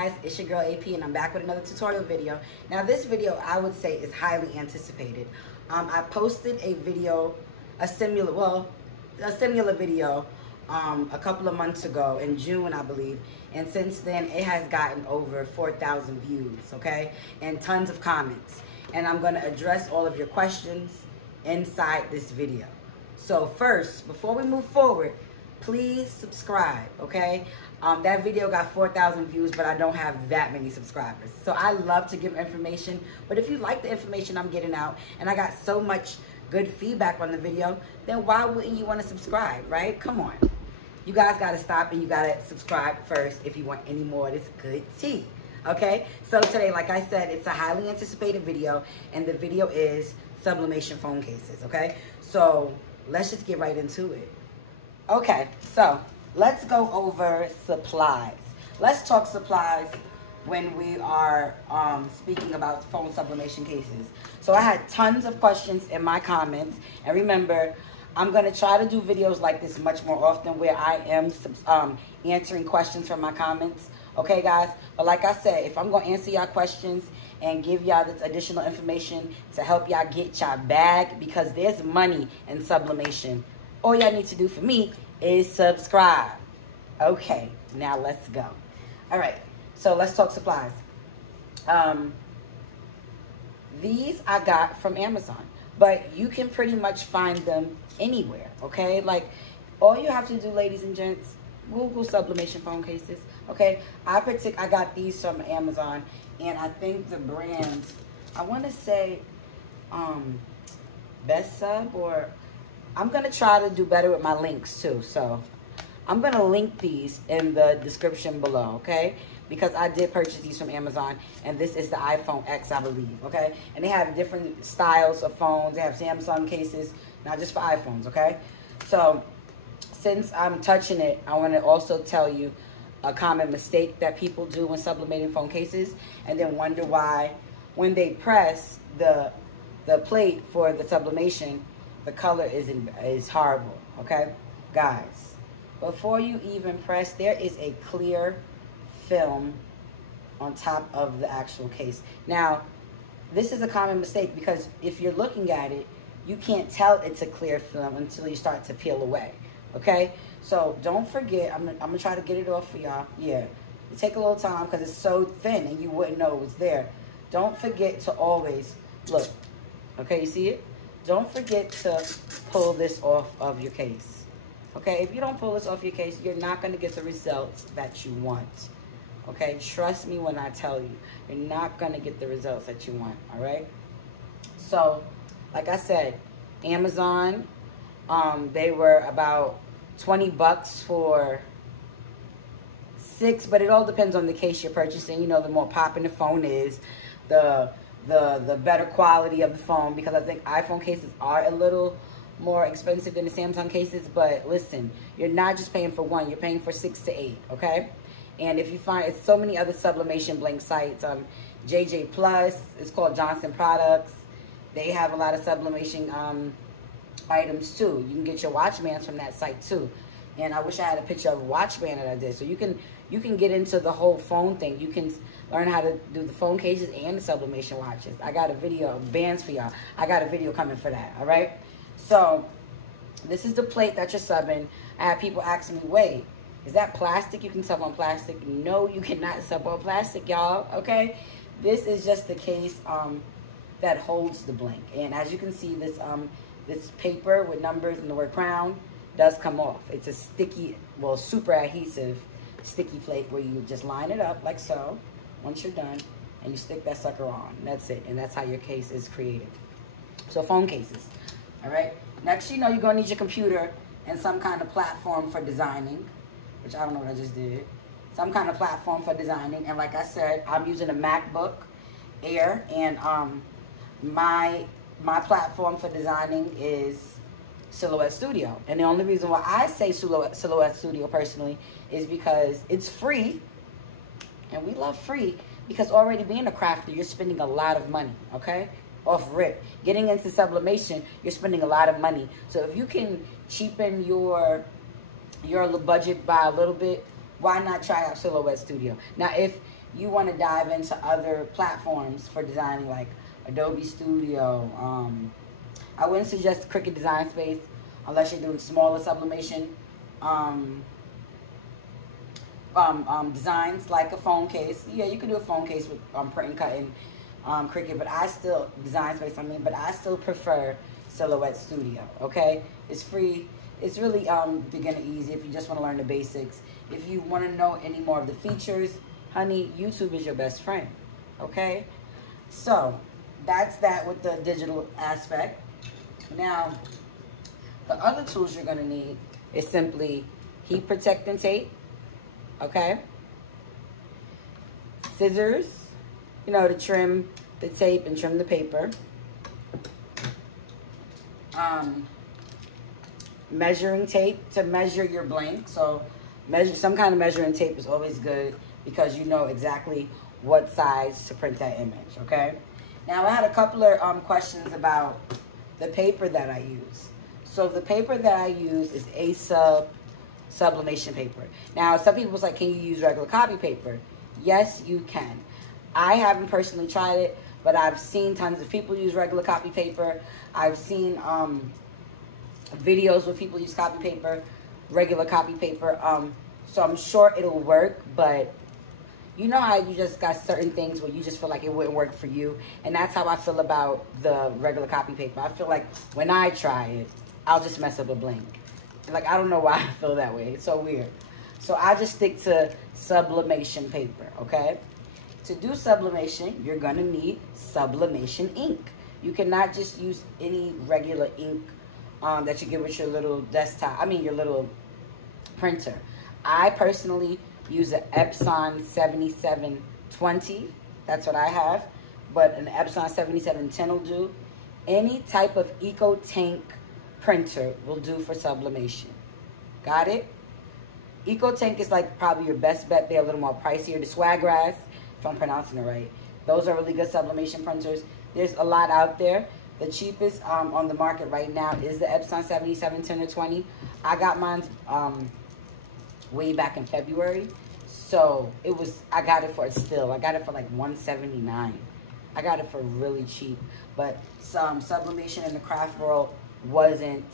guys, it's your girl AP and I'm back with another tutorial video. Now this video I would say is highly anticipated. I posted a video, a similar video a couple of months ago in June, I believe, and since then it has gotten over 4,000 views, okay, and tons of comments, and I'm going to address all of your questions inside this video. So first, before we move forward, please subscribe, okay? That video got 4,000 views, but I don't have that many subscribers. So I love to give information, but if you like the information I'm getting out, and I got so much good feedback on the video, then why wouldn't you want to subscribe, right? Come on. You guys got to stop and you got to subscribe first if you want any more of this good tea, okay? So today, like I said, it's a highly anticipated video, and the video is sublimation phone cases, okay? So let's just get right into it. Okay, so let's go over supplies. Let's talk supplies when we are speaking about phone sublimation cases. So I had tons of questions in my comments, and remember, I'm going to try to do videos like this much more often where I am answering questions from my comments, okay guys? But like I said, if I'm going to answer y'all questions and give y'all this additional information to help y'all get y'all bag, because there's money in sublimation, all y'all need to do for me is subscribe. Okay, now let's go. All right, so let's talk supplies. These I got from Amazon, but you can pretty much find them anywhere, okay? Like, all you have to do, ladies and gents, Google sublimation phone cases, okay? I got these from Amazon, and I think the brand, I want to say Best Sub, or I'm going to try to do better with my links too. So I'm going to link these in the description below, okay? Because I did purchase these from Amazon, and this is the iPhone X, I believe, okay? And they have different styles of phones. They have Samsung cases, not just for iPhones, okay? So since I'm touching it, I want to also tell you a common mistake that people do when sublimating phone cases, and then wonder why when they press the plate for the sublimation, the color is horrible, okay? Guys, before you even press, there is a clear film on top of the actual case. Now, this is a common mistake because if you're looking at it, you can't tell it's a clear film until you start to peel away, okay? So don't forget, I'm gonna try to get it off for y'all. Yeah, it take a little time because it's so thin and you wouldn't know it was there. Don't forget to always look, okay, you see it? Don't forget to pull this off of your case, okay? If you don't pull this off your case, you're not going to get the results that you want, okay? Trust me when I tell you, you're not going to get the results that you want, all right? So, like I said, Amazon, they were about 20 bucks for 6, but it all depends on the case you're purchasing. You know, the more popping the phone is, the better quality of the phone, because I think iPhone cases are a little more expensive than the Samsung cases. But listen, you're not just paying for one, you're paying for 6 to 8, okay? And if you find, it's so many other sublimation blank sites, JJ Plus, it's called Johnson Products. They have a lot of sublimation items too. You can get your watch bands from that site too. And I wish I had a picture of a watch band that I did. So you can get into the whole phone thing. You can learn how to do the phone cases and the sublimation watches. I got a video of bands for y'all. I got a video coming for that, all right? So this is the plate that you're subbing. I have people ask me, wait, is that plastic? You can sub on plastic. No, you cannot sub on plastic, y'all, okay? This is just the case that holds the blank. And as you can see, this paper with numbers and the word crown does come off. It's a sticky, well, super adhesive sticky plate where you just line it up like so once you're done, and you stick that sucker on. That's it, and that's how your case is created. So phone cases, all right? Next, you know, you're gonna need your computer and some kind of platform for designing, which I don't know what I just did. Some kind of platform for designing, and like I said, I'm using a MacBook Air, and my platform for designing is Silhouette Studio. And the only reason why I say Silhouette Studio personally is because it's free, and we love free, because already being a crafter, you're spending a lot of money, okay? Off rip. Getting into sublimation, you're spending a lot of money. So if you can cheapen your budget by a little bit, why not try out Silhouette Studio? Now, if you want to dive into other platforms for designing, like Adobe Studio. I wouldn't suggest Cricut Design Space unless you're doing smaller sublimation designs, like a phone case. Yeah, you can do a phone case with print and cutting Cricut, but I still, Design Space, but I still prefer Silhouette Studio, okay? It's free. It's really beginner easy if you just want to learn the basics. If you want to know any more of the features, honey, YouTube is your best friend, okay? So that's that with the digital aspect. Now, the other tools you're going to need is simply heat protecting tape, okay? Scissors, you know, to trim the tape and trim the paper. Measuring tape to measure your blank. So some kind of measuring tape is always good because you know exactly what size to print that image, okay? Now, I had a couple of questions about the paper that I use. So the paper that I use is sublimation paper. Now, some people was like, can you use regular copy paper? Yes, you can. I haven't personally tried it, but I've seen tons of people use regular copy paper. I've seen videos where people use copy paper, regular copy paper. So I'm sure it'll work, but you know how you just got certain things where you just feel like it wouldn't work for you. And that's how I feel about the regular copy paper. I feel like when I try it, I'll just mess up a blank. Like, I don't know why I feel that way. It's so weird. So I just stick to sublimation paper, okay? To do sublimation, you're gonna need sublimation ink. You cannot just use any regular ink that you get with your little desktop, your little printer. I personally use an Epson 7720. That's what I have. But an Epson 7710 will do. Any type of Eco Tank printer will do for sublimation. Got it? Eco Tank is like probably your best bet. They're a little more pricier. The Swaggrass, if I'm pronouncing it right. Those are really good sublimation printers. There's a lot out there. The cheapest on the market right now is the Epson 7710 or 20. I got mine way back in February. So I got it for like $179. I got it for really cheap. But some sublimation in the craft world wasn't,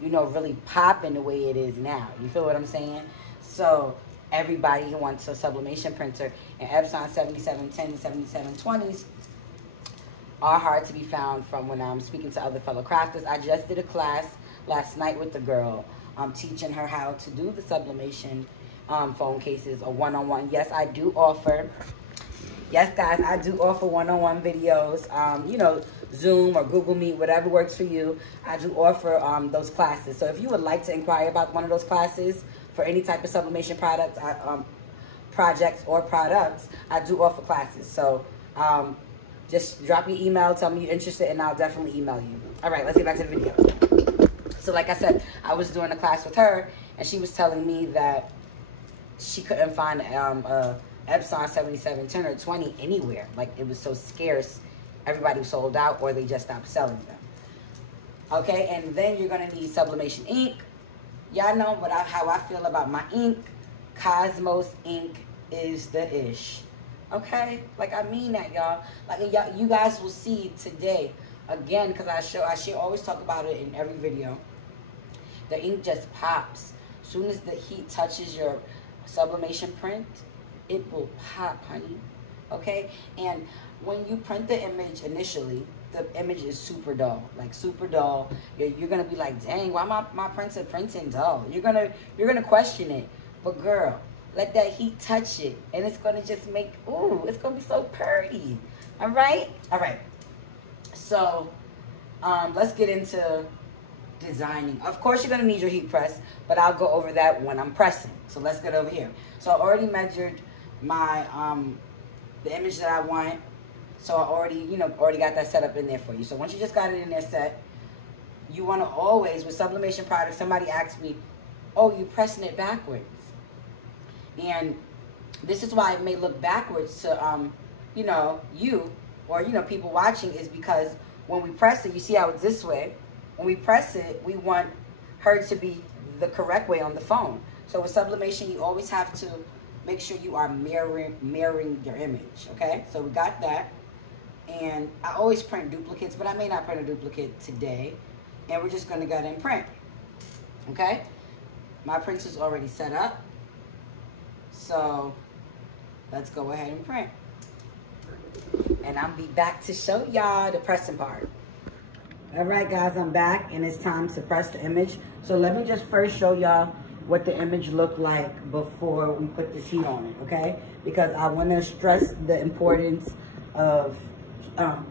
really popping the way it is now. You feel what I'm saying? So everybody wants a sublimation printer, and Epson 7710 and 7720s are hard to be found from when I'm speaking to other fellow crafters. I just did a class last night with the girl. I'm teaching her how to do the sublimation phone cases, a one-on-one. Yes, I do offer. Yes, guys, I do offer one-on-one videos. Zoom or Google Meet, whatever works for you. I do offer those classes. So if you would like to inquire about one of those classes for any type of sublimation projects or products, I do offer classes. So just drop me an email, tell me you're interested, and I'll definitely email you. All right, let's get back to the video. So like I said, I was doing a class with her, and she was telling me that she couldn't find a Epson 7710 or 20 anywhere. Like, it was so scarce, everybody sold out, or they just stopped selling them. Okay, and then you're gonna need sublimation ink. Y'all know how I feel about my ink. Cosmos ink is the ish. Okay, like, I mean that, y'all. Like, you guys will see today again, because I should always talk about it in every video. The ink just pops. As soon as the heat touches your sublimation print, it will pop, honey. Okay, and when you print the image initially, the image is super dull, like super dull. You're gonna be like, dang, why my printer printing dull? You're gonna question it. But girl, let that heat touch it, and it's gonna just make, ooh, it's gonna be so pretty. All right. So let's get into designing. Of course, you're gonna need your heat press, but I'll go over that when I'm pressing. So let's get over here. So I already measured my the image that I want. So I already got that set up in there for you. So once you just got it in there set, you want to always, with sublimation products, somebody asked me, oh, you're pressing it backwards. And this is why it may look backwards to you or people watching, is because when we press it, you see how it's this way. When we press it, we want her to be the correct way on the phone. So with sublimation, you always have to make sure you are mirroring your image, okay? So we got that. And I always print duplicates, but I may not print a duplicate today. And we're just gonna go ahead and print, okay? My printer's already set up. So let's go ahead and print. And I'll be back to show y'all the pressing part. All right, guys, I'm back, and it's time to press the image. So let me just first show y'all what the image looked like before we put this heat on it, okay? Because I want to stress the importance of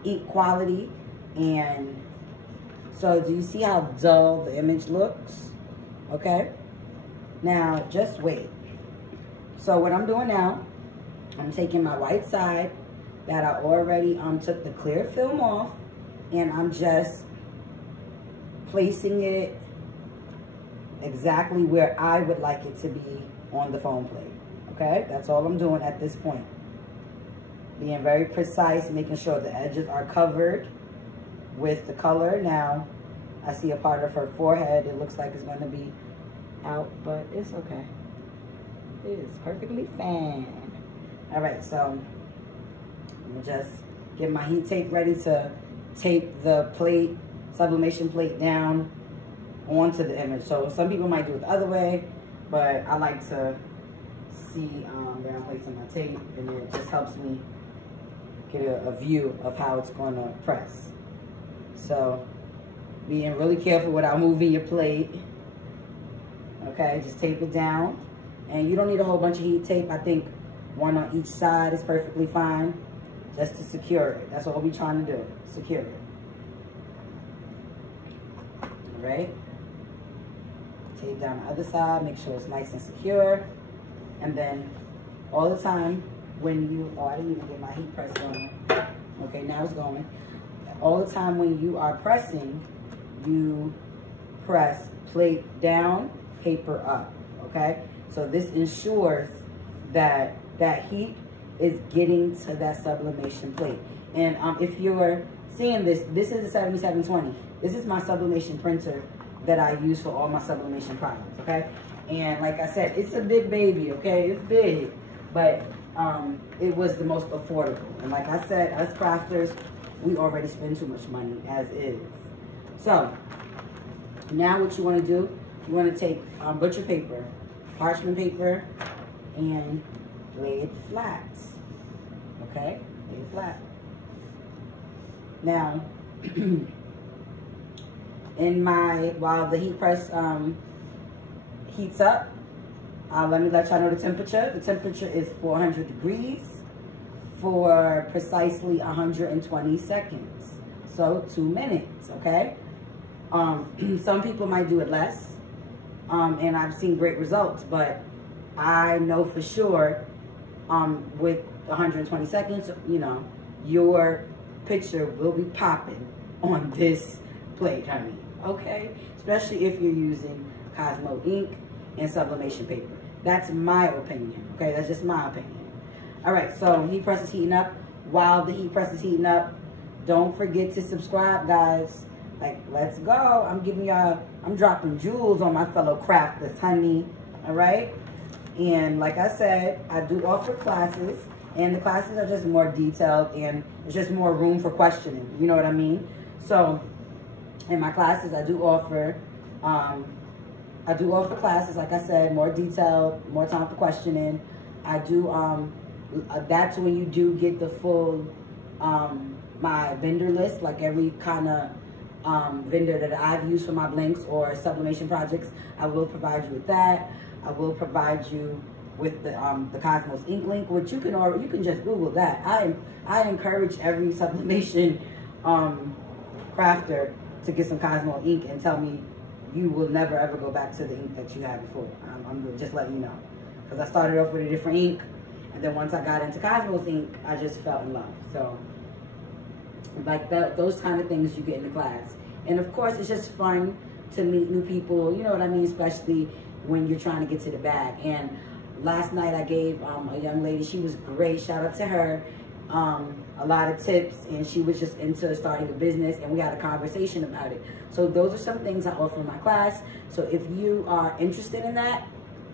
ink quality. And so do you see how dull the image looks? Okay, now just wait. So what I'm doing now, I'm taking my white side that I already took the clear film off, and I'm just placing it exactly where I would like it to be on the foam plate. Okay, that's all I'm doing at this point. Being very precise, making sure the edges are covered with the color. Now, I see a part of her forehead. It looks like it's going to be out, but it's okay. It is perfectly fine. All right, so I'm gonna just get my heat tape ready to tape the plate, sublimation plate down onto the image. So some people might do it the other way, but I like to see where I'm placing my tape, and it just helps me get a view of how it's going to press. So being really careful without moving your plate. Okay, just tape it down. And you don't need a whole bunch of heat tape. I think one on each side is perfectly fine, just to secure it. That's what we're trying to do, secure it. All right. Tape down the other side, make sure it's nice and secure. And then all the time when you, oh, I didn't even get my heat press going. Okay, now it's going. All the time when you are pressing, you press plate down, paper up, okay? So this ensures that that heat is getting to that sublimation plate. And if you're seeing this, this is the 7720. This is my sublimation printer that I use for all my sublimation projects, okay? And like I said, it's a big baby, okay? It's big, but it was the most affordable. And like I said, us crafters, we already spend too much money as is. So now what you want to do, you want to take butcher paper, parchment paper, and lay it flat. Okay, lay it flat. Now, while the heat press heats up, let me let y'all know the temperature. The temperature is 400 degrees for precisely 120 seconds. So 2 minutes, okay? Some people might do it less, and I've seen great results, but I know for sure with 120 seconds, you know, your picture will be popping on this plate, honey, okay? Especially if you're using Cosmo ink and sublimation paper. That's my opinion, okay? That's just my opinion. All right, so heat press is heating up. While the heat press is heating up, don't forget to subscribe, guys. Like, let's go. I'm dropping jewels on my fellow crafters, honey, all right? And like I said, I do offer classes, and the classes are just more detailed, and there's just more room for questioning, you know what I mean? So in my classes, I do offer classes, like I said, more detailed, more time for questioning. I do, that's when you do get the full, my vendor list, like every kind of vendor that I've used for my blanks or sublimation projects. I will provide you with that. I will provide you with the Cosmos ink link, which you can just Google that. I encourage every sublimation crafter to get some Cosmo ink and tell me you will never ever go back to the ink that you had before. I'm just letting you know, because I started off with a different ink, and then once I got into Cosmos ink, I just fell in love. So like those kind of things you get in the class. And of course, it's just fun to meet new people, you know what I mean, especially when you're trying to get to the bag. And last night I gave a young lady, she was great, shout out to her, a lot of tips, and she was just into starting a business, and we had a conversation about it. So those are some things I offer in my class. So if you are interested in that,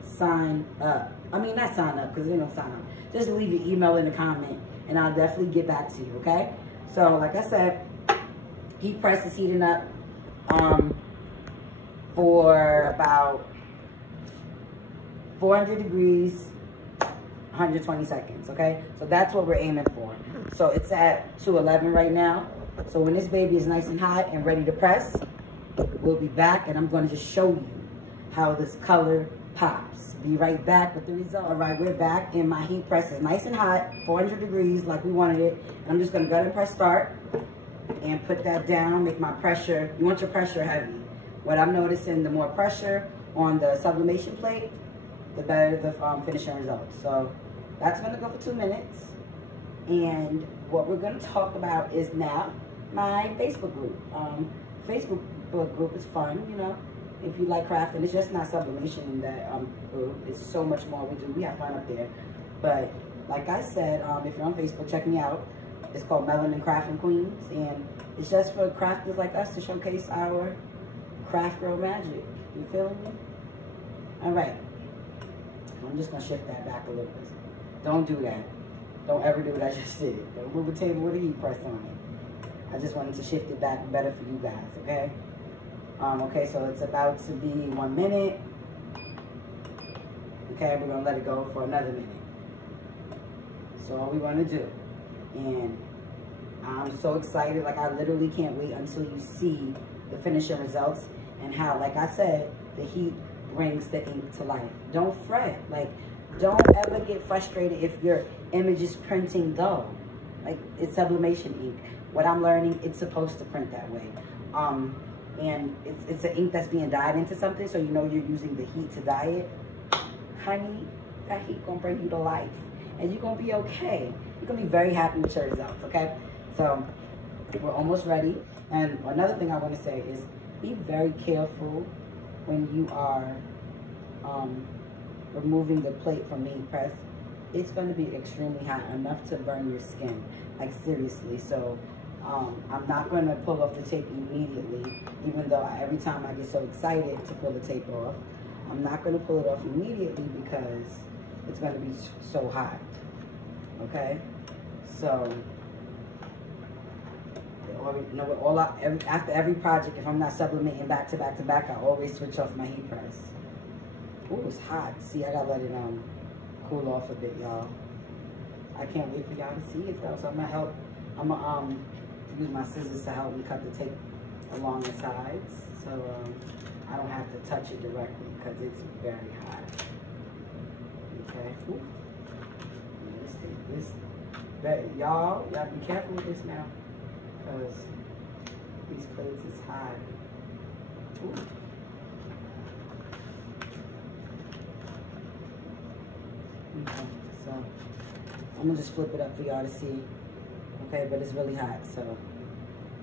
sign up, I mean, not sign up, because they don't sign up. Just leave your email in the comment, and I'll definitely get back to you, okay? So, like I said, heat press is heating up for about 400 degrees, 120 seconds, okay? So that's what we're aiming for. So it's at 211 right now. So when this baby is nice and hot and ready to press, we'll be back, and I'm going to just show you how this color pops. Be right back with the result. All right, we're back, and my heat press is nice and hot, 400 degrees like we wanted it. And I'm just going to go ahead and press start and put that down, make my pressure. You want your pressure heavy. What I'm noticing, the more pressure on the sublimation plate, the better the finishing results. So that's going to go for 2 minutes. And what we're going to talk about is now my Facebook group. Facebook group is fun, you know. If you like crafting, it's just not sublimation in that group. It's so much more we do. We have fun up there. But like I said, if you're on Facebook, check me out. It's called Melanin Crafting Queens, and it's just for crafters like us to showcase our craft girl magic. You feeling me? All right. I'm just gonna shift that back a little bit. Don't do that. Don't ever do what I just did. Don't move a table with a heat press on it. I just wanted to shift it back better for you guys, okay? Okay, so it's about to be 1 minute. Okay, we're gonna let it go for another minute. So all we wanna do. And I'm so excited, like I literally can't wait until you see the finishing results and how, like I said, the heat brings the ink to life. Don't fret, like don't ever get frustrated if your image is printing dull. Like it's sublimation ink. What I'm learning, it's supposed to print that way. And it's an ink that's being dyed into something, so you know you're using the heat to dye it. Honey, that heat gonna bring you to life. And you're gonna be okay. You're gonna be very happy with your results, okay? So we're almost ready. And another thing I wanna say is be very careful when you are removing the plate from being pressed. It's gonna be extremely hot, enough to burn your skin, like seriously. So I'm not going to pull off the tape immediately, even though every time I get so excited to pull the tape off. I'm not going to pull it off immediately because it's going to be so hot, okay? So, after every project, if I'm not sublimating back to back to back, I always switch off my heat press. Ooh, it's hot. See, I got to let it cool off a bit, y'all. I can't wait for y'all to see it, though, so I'm going to use my scissors to help me cut the tape along the sides, so I don't have to touch it directly because it's very hot. Okay. Ooh. Let's take this. Y'all be careful with this now, because these plates is hot. Ooh. Okay, so I'm gonna just flip it up for y'all to see. Okay, but it's really hot, so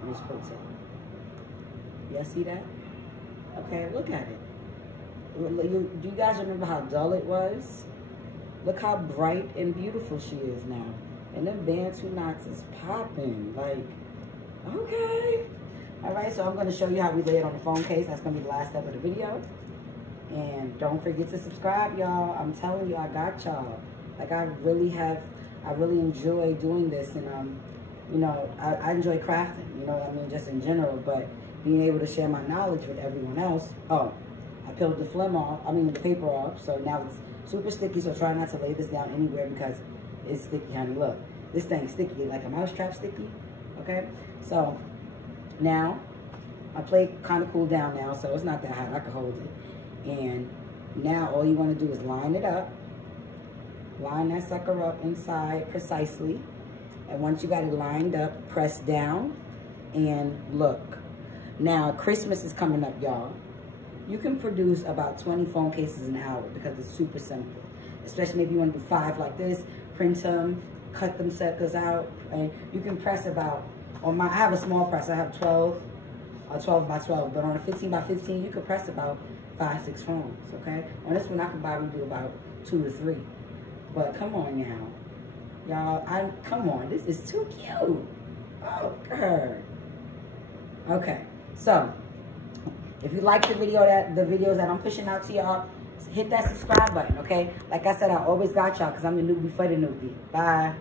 I'm just putting it. Y'all see that? Okay, look at it. Do you guys remember how dull it was? Look how bright and beautiful she is now. And them Bantu knots is popping. Like, okay. All right, so I'm going to show you how we lay it on the phone case. That's going to be the last step of the video. And don't forget to subscribe, y'all. I'm telling you, I got y'all. Like, I really enjoy doing this. And, you know, I enjoy crafting, you know what I mean, just in general. But being able to share my knowledge with everyone else. Oh, I peeled the film off, the paper off. So now it's super sticky, so try not to lay this down anywhere because it's sticky, honey. Look, this thing's sticky, like a mousetrap sticky, okay? So now, my plate kind of cooled down now, so it's not that hot. I can hold it. And now all you want to do is line it up. Line that sucker up inside precisely. And once you got it lined up, press down and look. Now, Christmas is coming up, y'all. You can produce about 20 phone cases an hour because it's super simple. Especially if you want to do 5 like this, print them, cut them suckers out, and you can press about, I have a small press, I have 12 by 12, but on a 15 by 15, you could press about 5, 6 phones, okay? On this one, I could probably do about 2 to 3. But come on now. Y'all, come on, this is too cute. Oh, girl. Okay, so if you like the videos that I'm pushing out to y'all, hit that subscribe button, okay? Like I said, I always got y'all because I'm the newbie for the newbie. Bye.